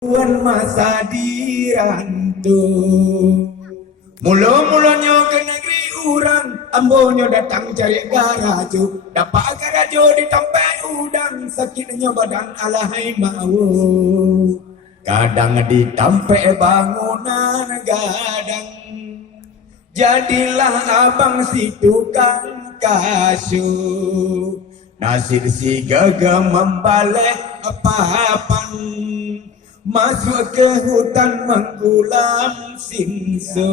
Tuan masa dirantau, mula-mulanya ke negeri urang, ambonyo datang cari garajo, dapat garajo ditampai udang, sakitnya badan alahai mau. Kadang ditampai bangunan gadang, jadilah abang si tukang kasut. Nasib si gagah membalik apa-apan, masuk ke hutan menggulam simso.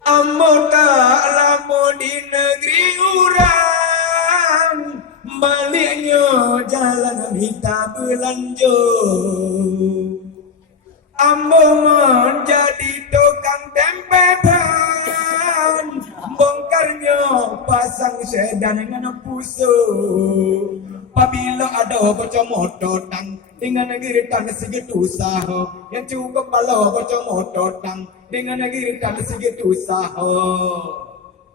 Ambo tak lama di negeri urang, baliknya jalan minta belanja. Ambo menjadi tukang tempe ban, bongkarnya pasang sedan dengan pusuk. Apabila ada bocah motor tang dengan negeri tan segitu usaha, yang cukup kalau bocah motor tang dengan negeri tan segitu usaha.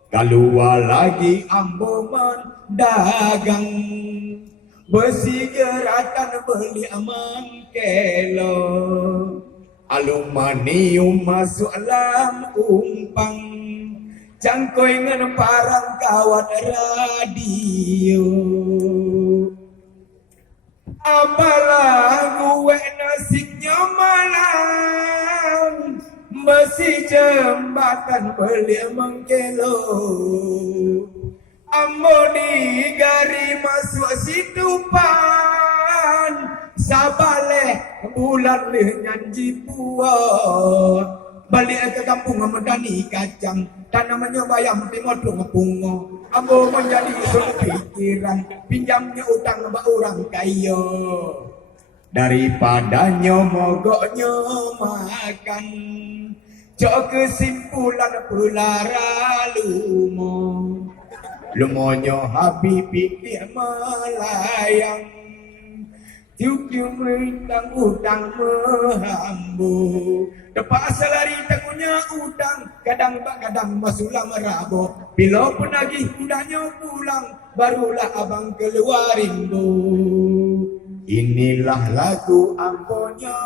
Keluar lagi ambo mendagang, besi geratan beli amang kelo, aluminium masuk alam umpang, cangkoi dengan parang kawat radio. Apalah gue nasibnya malang, besi jembatan beli mengkelo, ambo digari masuk situpan, sabaleh bulan leh nyanji puas. Balik ke kampung medani kacang, dan namanya bayam timur pungo. Ambo menjadi suatu pikiran, pinjamnya utang mbak orang kaya, daripadanya mogoknya makan. Cok kesimpulan pulara lumonya habis pikir melayang, tiup-tiup mentang utang mehambu. Depak selari tangguhnya utang, kadang-kadang masulah merabo. Bila penagih udahnya pulang, barulah abang keluarin bu. Inilah lagu ambonya.